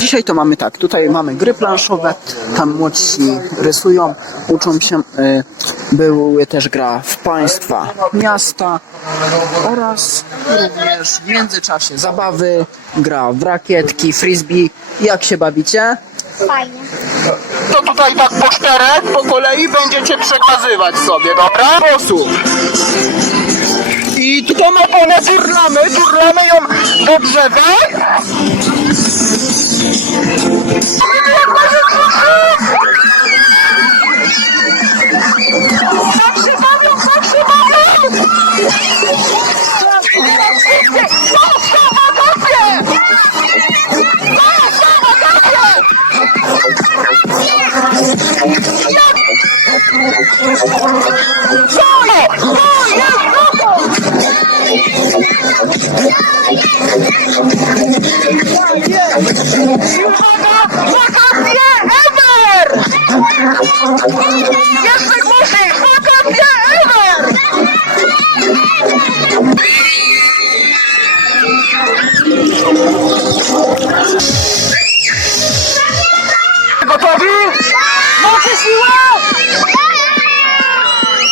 Dzisiaj to mamy tak, tutaj mamy gry planszowe, tam młodsi rysują, uczą się, y, były też gra w państwa miasta oraz również w międzyczasie zabawy, gra w rakietki, frisbee. Jak się bawicie? Fajnie. To tutaj tak po czterech po kolei będziecie przekazywać sobie, dobra? Posłuch. I kto ma ponę turlamy, turlamy ją do drzewa. Tak się bawią, tak się bawią! Tak! Solo! To jest Jeszcze głośniej! Gotowi? Macie siłę?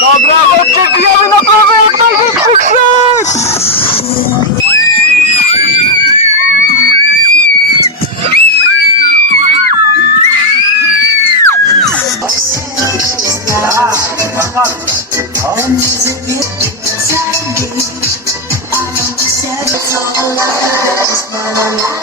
Dobra, chodźcie, bijamy ta ngon ngon hôm sẽ biết sai đi I know you said it's all I got is my life.